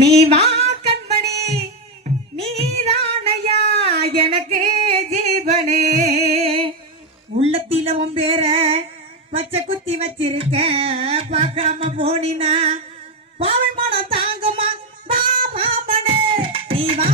நீ வா கண்மணி நீதானையா எனக்கு ஜீவனே உள்ளத்தில உன் பேர பச்சை குத்தி வச்சிருக்க பார்க்காம போனினா பாவை மனம் தாங்குமா வா மாமனே நீ வா